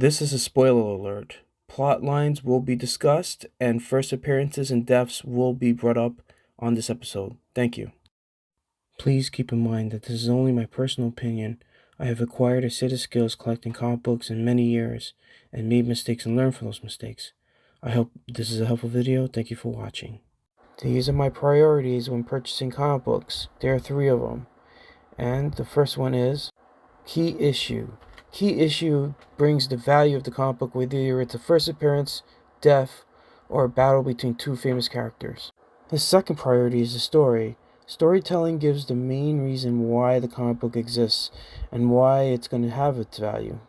This is a spoiler alert. Plot lines will be discussed, and first appearances and deaths will be brought up on this episode. Thank you. Please keep in mind that this is only my personal opinion. I have acquired a set of skills collecting comic books in many years, and made mistakes and learned from those mistakes. I hope this is a helpful video. Thank you for watching. These are my priorities when purchasing comic books. There are 3 of them. And the first one is key issue. Key issue brings the value of the comic book, whether it's a first appearance, death, or a battle between 2 famous characters. His second priority is the story. Storytelling gives the main reason why the comic book exists and why it's going to have its value.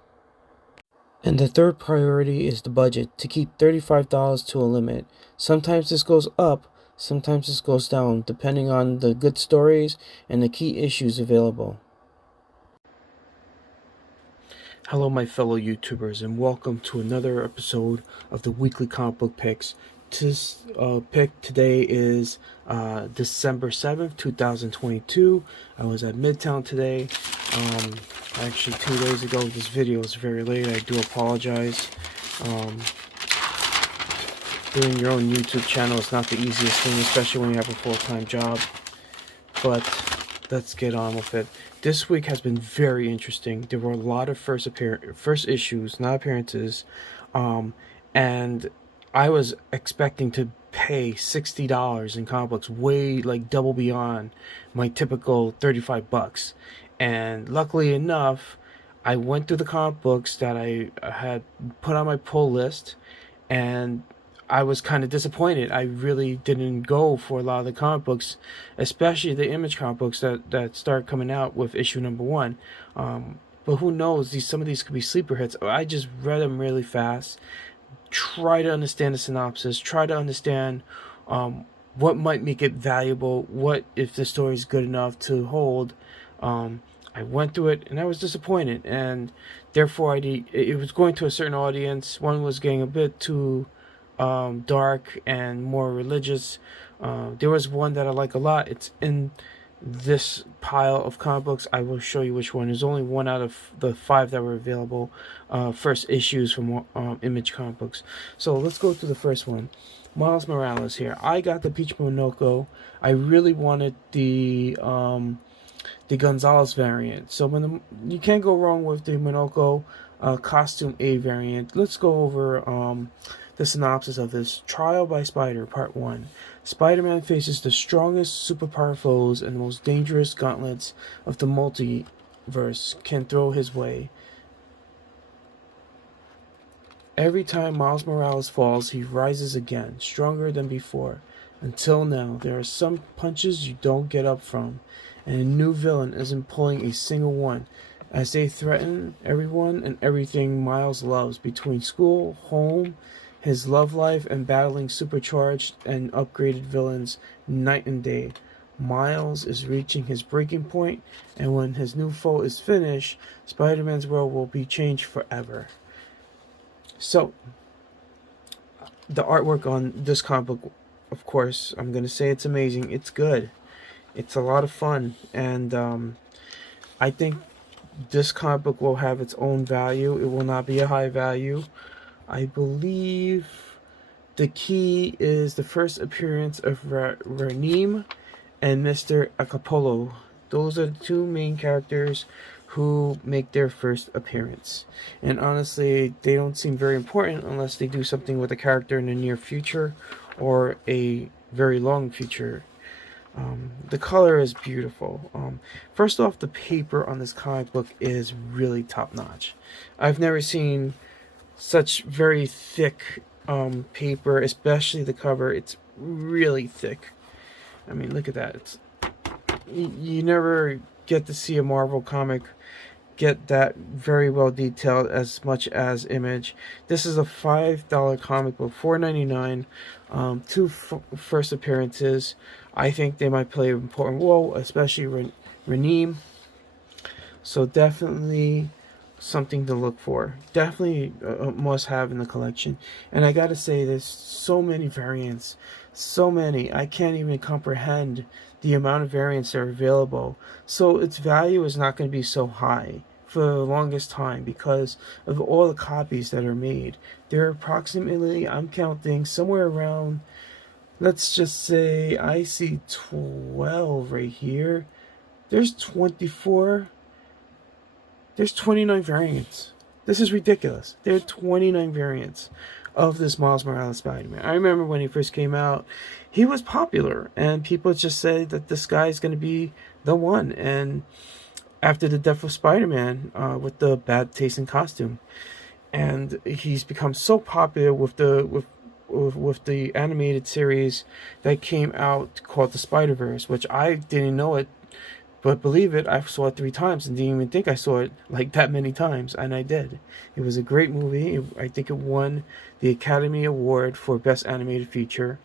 And the third priority is the budget, to keep $35 to a limit. Sometimes this goes up, sometimes this goes down, depending on the good stories and the key issues available. Hello my fellow YouTubers, and welcome to another episode of the Weekly Comic Book Picks. This pick today is December 7th, 2022. I was at Midtown today. Actually 2 days ago. This video is very late. I do apologize. Doing your own YouTube channel is not the easiest thing, especially when you have a full-time job. But let's get on with it. This week has been very interesting. There were a lot of first issues, not appearances, and I was expecting to pay $60 in comic books, way like double beyond my typical $35. And luckily enough, I went through the comic books that I had put on my pull list, and I was kind of disappointed. I really didn't go for a lot of the comic books, especially the Image comic books that start coming out with issue number 1. But who knows? Some of these could be sleeper hits. I just read them really fast. Try to understand the synopsis. Try to understand what might make it valuable. What if the story is good enough to hold. I went through it and I was disappointed, and therefore it was going to a certain audience. One was getting a bit too dark and more religious. There was one that I like a lot. It's in this pile of comic books. I will show you which one. There's only 1 out of the 5 that were available, first issues from Image comic books. So let's go to the first one. Miles Morales here. I got the Peach Monoko. I really wanted the Gonzalez variant. So you can't go wrong with the Monoko costume A variant. Let's go over the synopsis of this. Trial by Spider, Part 1. Spider-Man faces the strongest superpower foes and the most dangerous gauntlets of the multiverse can throw his way. Every time Miles Morales falls, he rises again, stronger than before. Until now, there are some punches you don't get up from, and a new villain isn't pulling a single one, as they threaten everyone and everything Miles loves, between school, home, his love life, and battling supercharged and upgraded villains night and day. Miles is reaching his breaking point, and when his new foe is finished, Spider-Man's world will be changed forever. So, the artwork on this comic book, of course, I'm going to say it's amazing. It's good. It's a lot of fun, and I think this comic book will have its own value. It will not be a high value. I believe the key is the first appearance of Raneem and Mr. Acapulco. Those are the 2 main characters who make their first appearance. And honestly, they don't seem very important unless they do something with the character in the near future or a very long future. The color is beautiful. First off, the paper on this comic book is really top-notch. I've never seen such very thick paper, especially the cover. It's really thick. I mean, look at that. You never get to see a Marvel comic get that very well detailed as much as Image. This is a $5 comic book, $4.99. 2 first appearances. I think they might play an important role, especially Raneem. So definitely something to look for. Definitely a must-have in the collection. And I gotta say, there's so many variants. So many. I can't even comprehend the amount of variants that are available. So its value is not going to be so high for the longest time because of all the copies that are made. There are approximately, I'm counting, somewhere around, let's just say, I see 12 right here. There's 24. There's 29 variants. This is ridiculous. There are 29 variants of this Miles Morales Spider-Man. I remember when he first came out, he was popular, and people just said that this guy is going to be the one. And after the death of Spider-Man, with the bad taste in costume, and he's become so popular with the animated series that came out called the Spider-Verse, which I didn't know it. But believe it, I saw it 3 times and didn't even think I saw it like that many times, and I did. It was a great movie. I think it won the Academy Award for Best Animated Feature.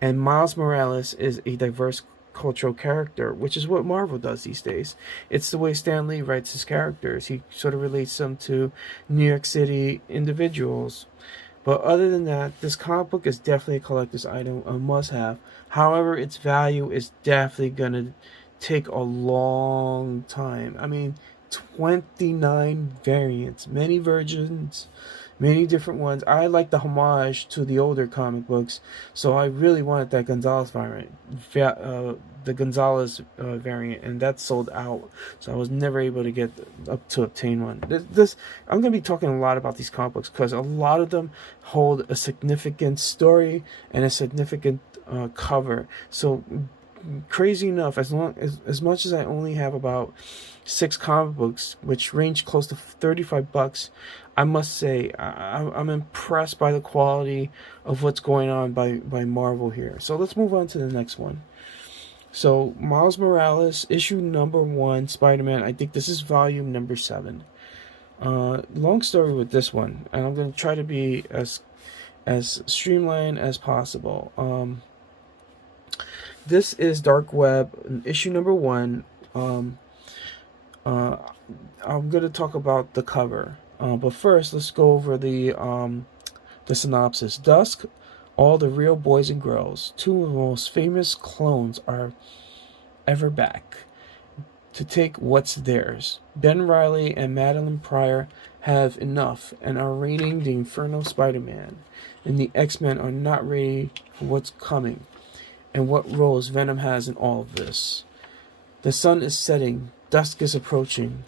And Miles Morales is a diverse cultural character, which is what Marvel does these days. It's the way Stan Lee writes his characters. He sort of relates them to New York City individuals. But other than that, this comic book is definitely a collector's item, a must-have. However, its value is definitely going to take a long time. I mean, 29 variants, many versions, many different ones. I like the homage to the older comic books, so I really wanted that Gonzalez variant, the Gonzalez variant, and that sold out. So I was never able to get up to obtain one. This I'm going to be talking a lot about these comic books because a lot of them hold a significant story and a significant cover. So crazy enough, as much as I only have about 6 comic books, which range close to $35, I must say I'm impressed by the quality of what's going on by Marvel here. So let's move on to the next one. So Miles Morales, issue number 1, Spider-Man. I think this is volume number 7. Long story with this one, and I'm going to try to be as streamlined as possible. This is Dark Web, issue number 1. I'm going to talk about the cover. But first, let's go over the synopsis. Dusk, all the real boys and girls, 2 of the most famous clones are ever back to take what's theirs. Ben Reilly and Madeline Pryor have enough and are raiding the Inferno Spider-Man. And the X-Men are not ready for what's coming and what roles Venom has in all of this. The sun is setting, dusk is approaching,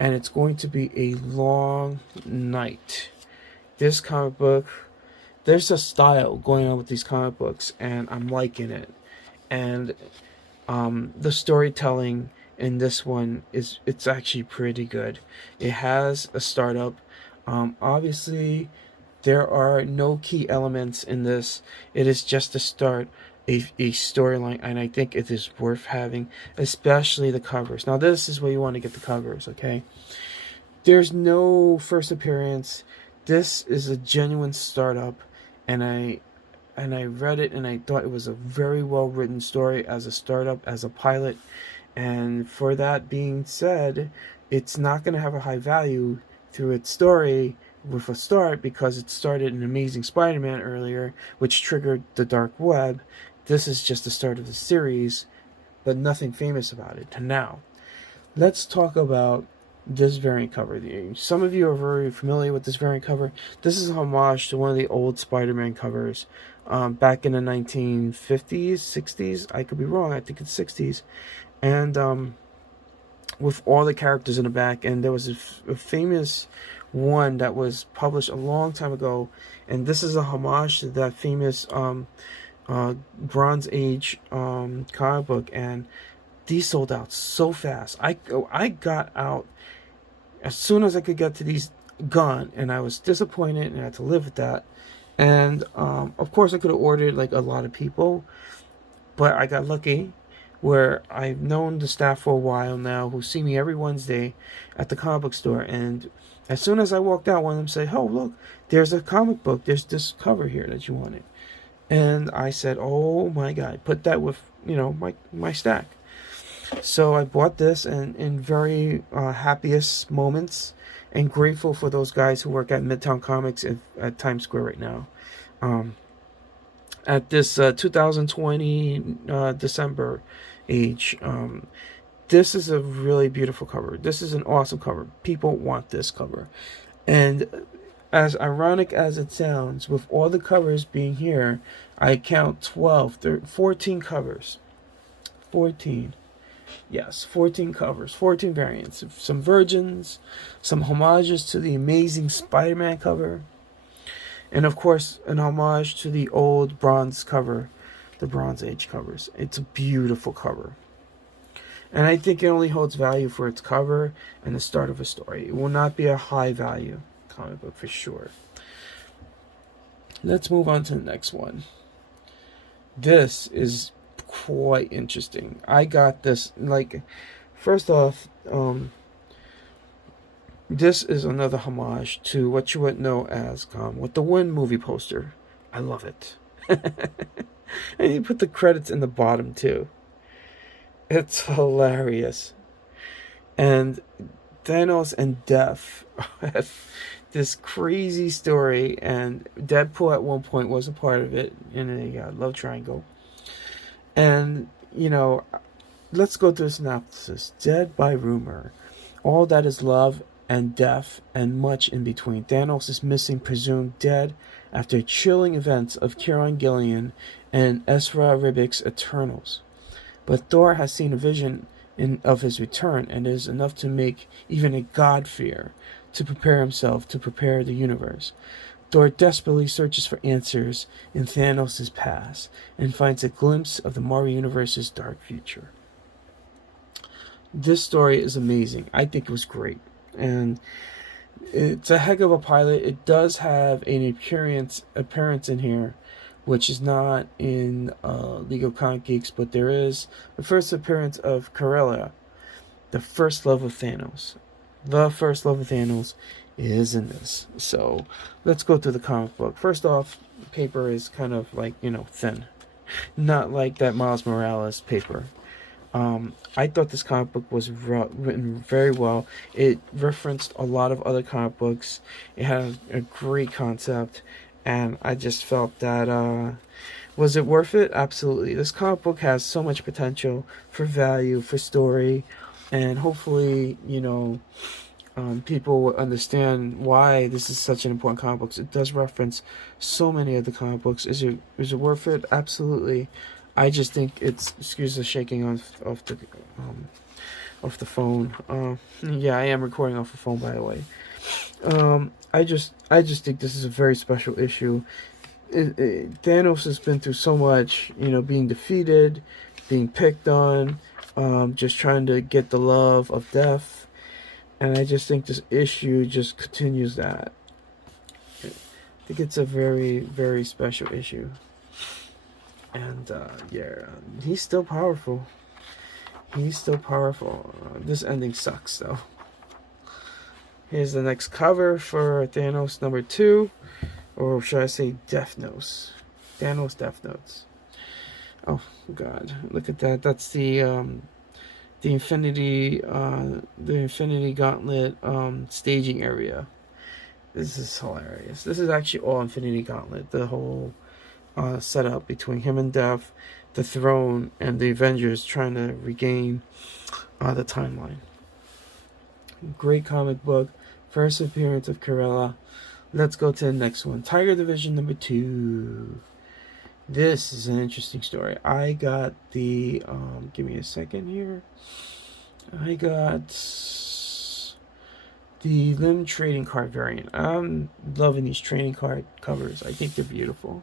and it's going to be a long night. This comic book, there's a style going on with these comic books, and I'm liking it. And the storytelling in this one it's actually pretty good. It has a startup. Obviously, there are no key elements in this. It is just to start a storyline, and I think it is worth having, especially the covers. Now, this is where you want to get the covers, okay? There's no first appearance. This is a genuine startup, and I read it, and I thought it was a very well written story as a startup, as a pilot. And for that being said, it's not going to have a high value through its story with a start because it started an Amazing Spider-Man earlier, which triggered the Dark Web. This is just the start of the series, but nothing famous about it. And now, let's talk about this variant cover. Some of you are very familiar with this variant cover. This is a homage to one of the old Spider-Man covers back in the 1950s, 60s. I could be wrong. I think it's 60s. And with all the characters in the back. And there was a famous one that was published a long time ago. And this is a homage to that famous Bronze Age comic book. And these sold out so fast. I got out as soon as I could get to these gone, and I was disappointed and I had to live with that. And of course I could have ordered like a lot of people, but I got lucky where I've known the staff for a while now who see me every Wednesday at the comic book store, and as soon as I walked out, one of them said, "Oh, look, there's a comic book, there's this cover here that you wanted." And I said, "Oh my God, put that with, my stack." So I bought this, and in very happiest moments, and grateful for those guys who work at Midtown Comics at Times Square right now. At this 2020 December age, This is a really beautiful cover. This is an awesome cover. People want this cover. And as ironic as it sounds, with all the covers being here, I count 14 covers. 14. Yes, 14 covers, 14 variants. Some virgins, some homages to the Amazing Spider-Man cover, and of course, an homage to the old bronze cover, the Bronze Age covers. It's a beautiful cover. And I think it only holds value for its cover and the start of a story. It will not be a high value comic book for sure. Let's move on to the next one. This is quite interesting. I got this, like, first off, this is another homage to what you would know as Gone with the Wind movie poster. I love it. And you put the credits in the bottom too. It's hilarious. And Thanos and Death have this crazy story, and Deadpool at one point was a part of it in a love triangle. And, you know, let's go through the synopsis. Dead by rumor. All that is love and death and much in between. Thanos is missing, presumed dead, after chilling events of Kieron Gillian and Ezra Ribick's Eternals. But Thor has seen a vision of his return, and it is enough to make even a god fear, to prepare himself, to prepare the universe. Thor desperately searches for answers in Thanos' past and finds a glimpse of the Marvel Universe's dark future. This story is amazing. I think it was great. And it's a heck of a pilot. It does have an appearance in here, which is not in League of Comic Geeks, but there is the first appearance of Karela, the first love of Thanos. The first love of Thanos is in this. So let's go through the comic book. First off, paper is kind of like, thin. Not like that Miles Morales paper. I thought this comic book was written very well. It referenced a lot of other comic books. It had a great concept, and I just felt that, was it worth it? Absolutely. This comic book has so much potential for value, for story, and hopefully, people will understand why this is such an important comic book. It does reference so many of the comic books. Is it worth it? Absolutely. I just think it's, excuse the shaking off the phone. Yeah, I am recording off the phone, by the way. I just think this is a very special issue. Thanos has been through so much, being defeated, being picked on, just trying to get the love of death, and I just think this issue just continues that. I think it's a very, very special issue. And, yeah, he's still powerful. He's still powerful. This ending sucks, though. Here's the next cover for Thanos number 2. Or should I say Death Notes? Thanos Death Notes. Oh, God. Look at that. That's the Infinity Gauntlet, staging area. This is hilarious. This is actually all Infinity Gauntlet. The whole setup between him and Death, the throne, and the Avengers trying to regain the timeline. Great comic book. First appearance of Karela. Let's go to the next one. Tiger Division number 2. This is an interesting story. I got the give me a second here. I got the Limb trading card variant. I'm loving these trading card covers. I think they're beautiful,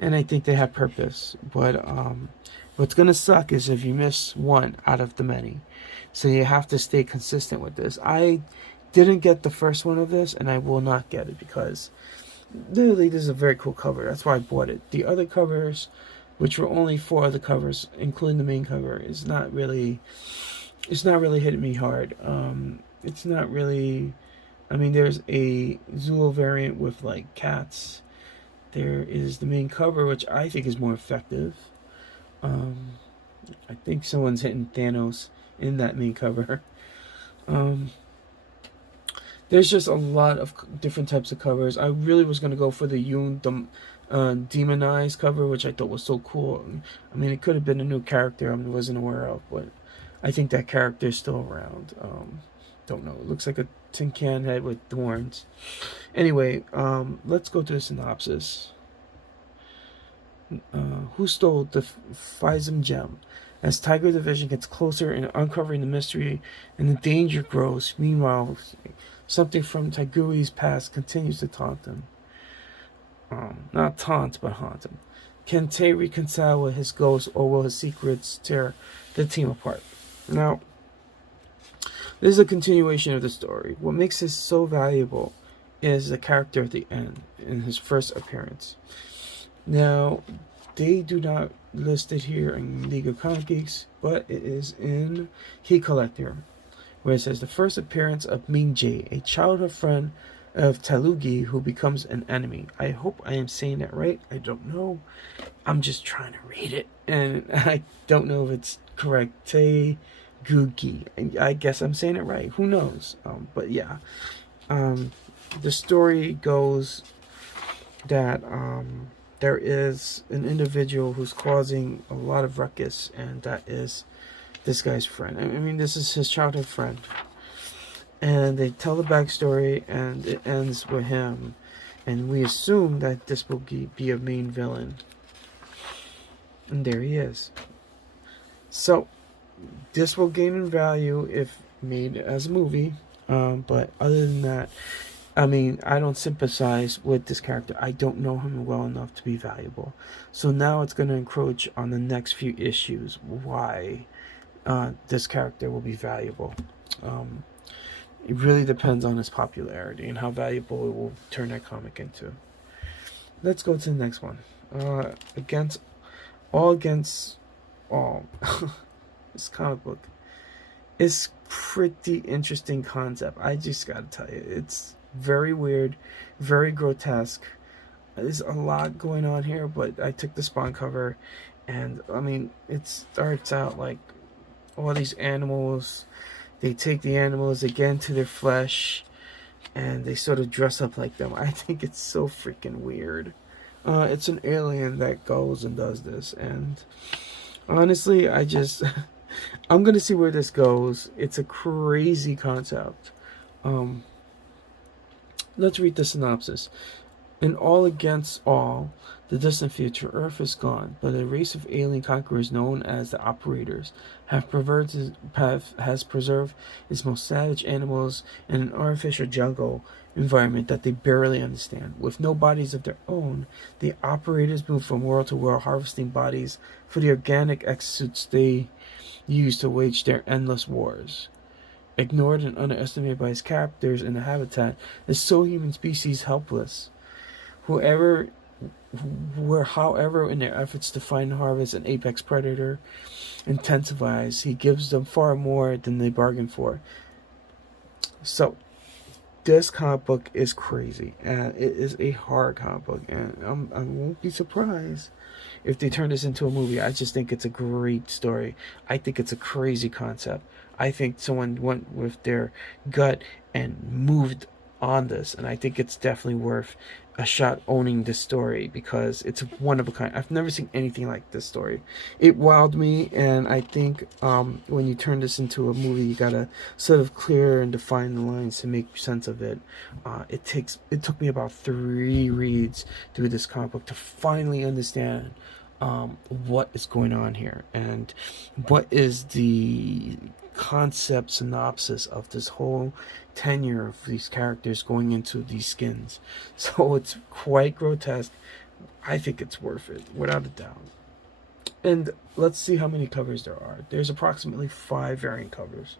and I think they have purpose. But what's gonna suck is if you miss one out of the many. So you have to stay consistent with this. I didn't get the first one of this, and I will not get it because literally this is a very cool cover. That's why I bought it. The other covers, which were only 4 other covers, including the main cover, it's not really hitting me hard. It's not really. I mean, there's a Zuul variant with like cats. There is the main cover, which I think is more effective. I think someone's hitting Thanos in that main cover. There's just a lot of different types of covers. I really was going to go for the Yoon Demonized cover, which I thought was so cool. I mean, it could have been a new character I wasn't aware of, but I think that character is still around. Don't know. It looks like a tin can head with horns. Anyway, let's go to the synopsis. Who stole the Physum gem? As Tiger Division gets closer in uncovering the mystery and the danger grows, meanwhile, something from Taigui's past continues to taunt them. Not taunt, but haunt him. Can Tay reconcile with his ghost, or will his secrets tear the team apart? Now, this is a continuation of the story. What makes this so valuable is the character at the end, in his first appearance. Now, they do not list it here in League of Comic Geeks, but it is in Key Collector, where it says the first appearance of Ming Jie, a childhood friend of Talugi who becomes an enemy. I hope I am saying that right. I don't know. I'm just trying to read it, and I don't know if it's correct. Taigugi. I guess I'm saying it right. Who knows? But yeah, the story goes that there is an individual who's causing a lot of ruckus, and that is this guy's friend. I mean, this is his childhood friend. And they tell the backstory, and it ends with him. And we assume that this will be a main villain. And there he is. So, this will gain in value if made as a movie. But other than that, I mean, I don't sympathize with this character. I don't know him well enough to be valuable. So now it's going to encroach on the next few issues why this character will be valuable. It really depends on his popularity and how valuable it will turn that comic into. Let's go to the next one. Against all. This comic book is pretty interesting concept. I just gotta tell you, it's very weird, very grotesque. There's a lot going on here, but I took the spawn cover, and I mean, it starts out like all these animals. They take the animals, they get into their flesh, and they sort of dress up like them. I think it's so freaking weird. It's an alien that goes and does this, and honestly, I'm gonna see where this goes. It's a crazy concept. Let's read the synopsis. In All Against All, the distant future, Earth is gone, but a race of alien conquerors known as the Operators has preserved its most savage animals in an artificial jungle environment that they barely understand. With no bodies of their own, the Operators move from world to world, harvesting bodies for the organic exosuits they use to wage their endless wars. Ignored and underestimated by its captors in the habitat, the sole human species helpless. However, in their efforts to find and harvest an apex predator intensifies, he gives them far more than they bargained for. So, this comic book is crazy, and it is a hard comic book, and I won't be surprised if they turn this into a movie. I just think it's a great story. I think it's a crazy concept. I think someone went with their gut and moved on this, and I think it's definitely worth a shot owning this story because it's one of a kind. I've never seen anything like this story. It wowed me, and I think when you turn this into a movie, you gotta sort of clear and define the lines to make sense of it. It took me about 3 reads through this comic book to finally understand what is going on here and what is the concept synopsis of this whole tenure of these characters going into these skins. So it's quite grotesque. I think it's worth it, without a doubt. And let's see how many covers there are. There's approximately 5 variant covers.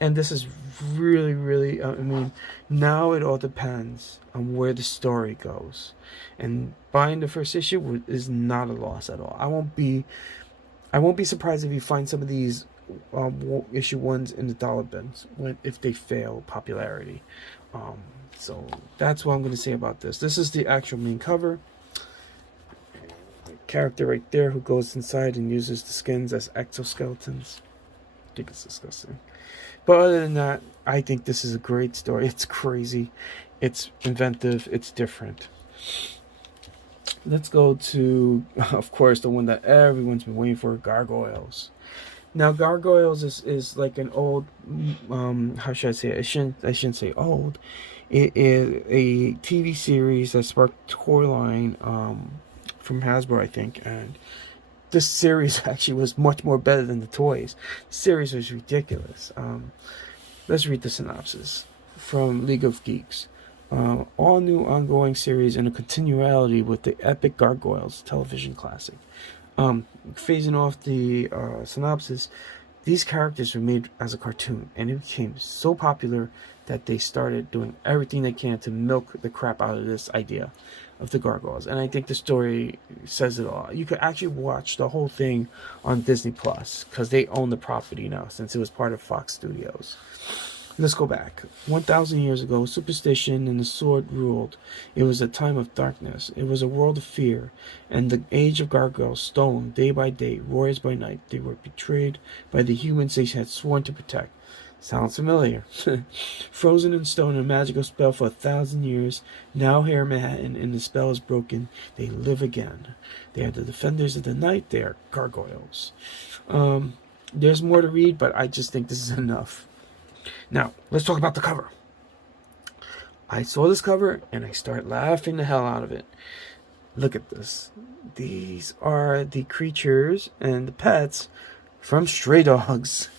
And this is really, really, I mean, now it all depends on where the story goes. And buying the first issue is not a loss at all. I won't be surprised if you find some of these issue 1s in the dollar bins if they fail popularity. So that's what I'm going to say about this. This is the actual main cover. Character right there who goes inside and uses the skins as exoskeletons. I think it's disgusting. But other than that, I think this is a great story. It's crazy. It's inventive. It's different. Let's go to, of course, the one that everyone's been waiting for, Gargoyles. Now, Gargoyles is like an old, how should I say it? I shouldn't say old. It is a TV series that sparked Toyline, from Hasbro, I think, and this series actually was much more better than the toys. The series was ridiculous. Let's read the synopsis from League of Geeks. All new ongoing series and a continuality with the epic Gargoyles television classic. Phasing off the synopsis, these characters were made as a cartoon, and it became so popular that they started doing everything they can to milk the crap out of this idea of the Gargoyles. And I think the story says it all. You could actually watch the whole thing on Disney Plus because they own the property now since it was part of Fox Studios. Let's go back. 1,000 years ago, superstition and the sword ruled. It was a time of darkness. It was a world of fear. And the age of gargoyles, stone day by day, warriors by night. They were betrayed by the humans they had sworn to protect. Sounds familiar. Frozen in stone, a magical spell for 1,000 years. Now here in Manhattan, and the spell is broken. They live again. They are the defenders of the night. They are gargoyles. There's more to read, but I just think this is enough. Now, let's talk about the cover. I saw this cover and I started laughing the hell out of it. Look at this. These are the creatures and the pets from Stray Dogs.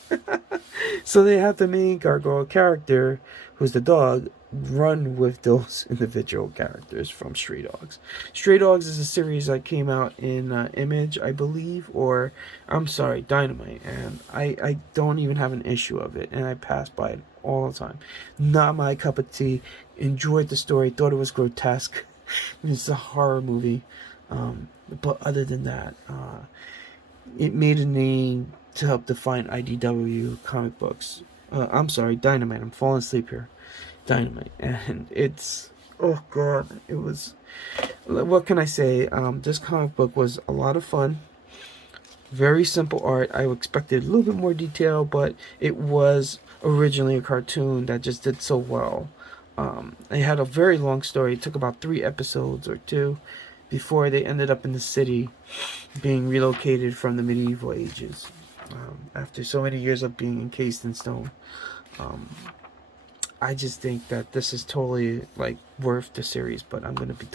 So they have the main gargoyle character, who's the dog, run with those individual characters from Stray Dogs. Stray Dogs is a series that came out in Image, I believe, or I'm sorry, Dynamite, and I don't even have an issue of it, and I pass by it all the time. Not my cup of tea. Enjoyed the story, thought it was grotesque. It's a horror movie, but other than that, it made a name to help define IDW comic books. I'm sorry, Dynamite. I'm falling asleep here. Dynamite, and it's, oh god, it was, what can I say, this comic book was a lot of fun. Very simple art. I expected a little bit more detail, but it was originally a cartoon that just did so well. It had a very long story. It took about 3 episodes or 2 before they ended up in the city, being relocated from the medieval ages, after so many years of being encased in stone. I just think that this is totally like worth the series, but I'm gonna be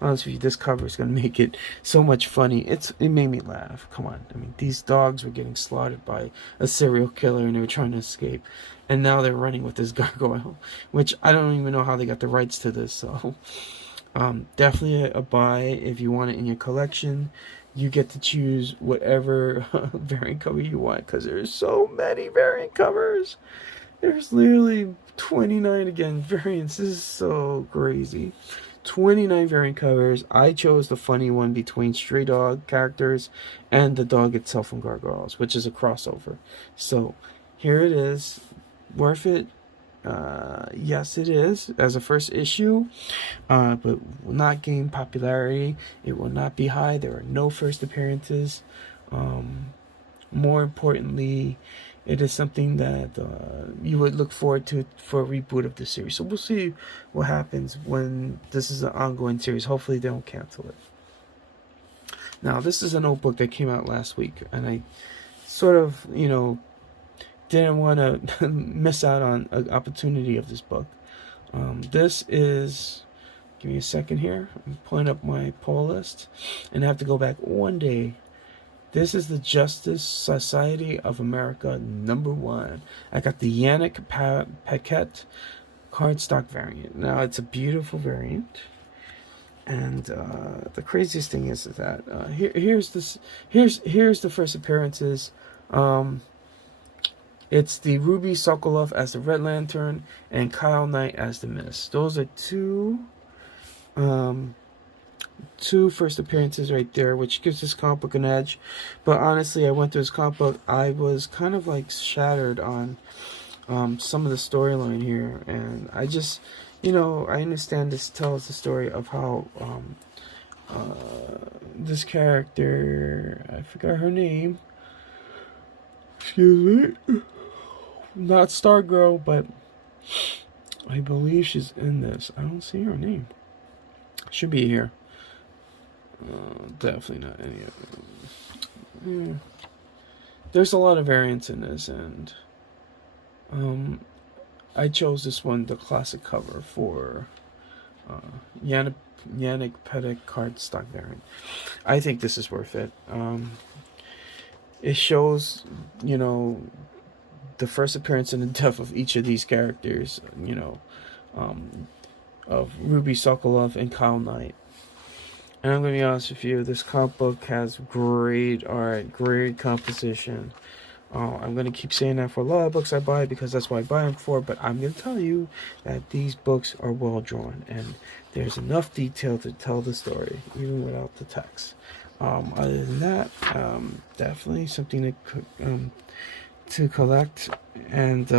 honest with you, this cover is gonna make it so much funny. It made me laugh. Come on, I mean, these dogs were getting slaughtered by a serial killer and they were trying to escape, and now they're running with this gargoyle, which I don't even know how they got the rights to this. So definitely a buy if you want it in your collection. You get to choose whatever variant cover you want, because there's so many variant covers. There's literally 29 again variants. This is so crazy. 29 variant covers. I chose the funny one between Stray Dog characters and the dog itself from Gargoyles, which is a crossover. So here it is. Worth it? Yes, it is as a first issue, but will not gain popularity. It will not be high. There are no first appearances. More importantly, it is something that you would look forward to for a reboot of the series. So we'll see what happens when this is an ongoing series. Hopefully they don't cancel it. Now, this is an old book that came out last week, and I sort of, didn't want to miss out on an opportunity of this book. This is, give me a second here. I'm pulling up my poll list, and I have to go back one day. This is the Justice Society of America #1. I got the Yannick Paquette cardstock variant. Now, it's a beautiful variant, and the craziest thing is that here's the first appearances. It's the Ruby Sokolov as the Red Lantern and Kyle Knight as the Mist. Those are two first appearances right there, which gives this comic book an edge. But honestly, I went through this comic book, I was kind of like shattered on some of the storyline here, and I just, I understand this tells the story of how this character, I forgot her name, excuse me, not Stargirl, but I believe she's in this. I don't see her name. Should be here. Definitely not any of them. There's a lot of variants in this, and um, I chose this one, the classic cover for Yannick Petit cardstock variant. I think this is worth it. It shows, you know, the first appearance and the death of each of these characters, um, of Ruby Sokolov and Kyle Knight. And I'm going to be honest with you, this comic book has great art, great composition. I'm going to keep saying that for a lot of books I buy because that's what I buy them for, but I'm going to tell you that these books are well drawn and there's enough detail to tell the story, even without the text. Other than that, definitely something to collect and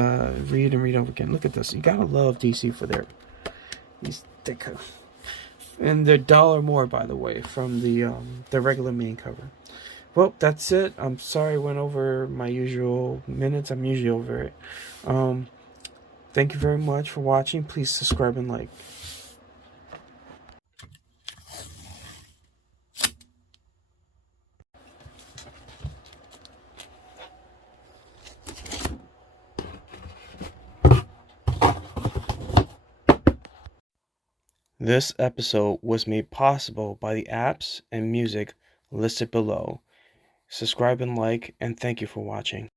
read and read over again. Look at this. You gotta love DC for these thick, and they're $1 more, by the way, from the regular main cover. Well, that's it. I'm sorry I went over my usual minutes. I'm usually over it. Thank you very much for watching. Please subscribe and like. This episode was made possible by the apps and music listed below. Subscribe and like, and thank you for watching.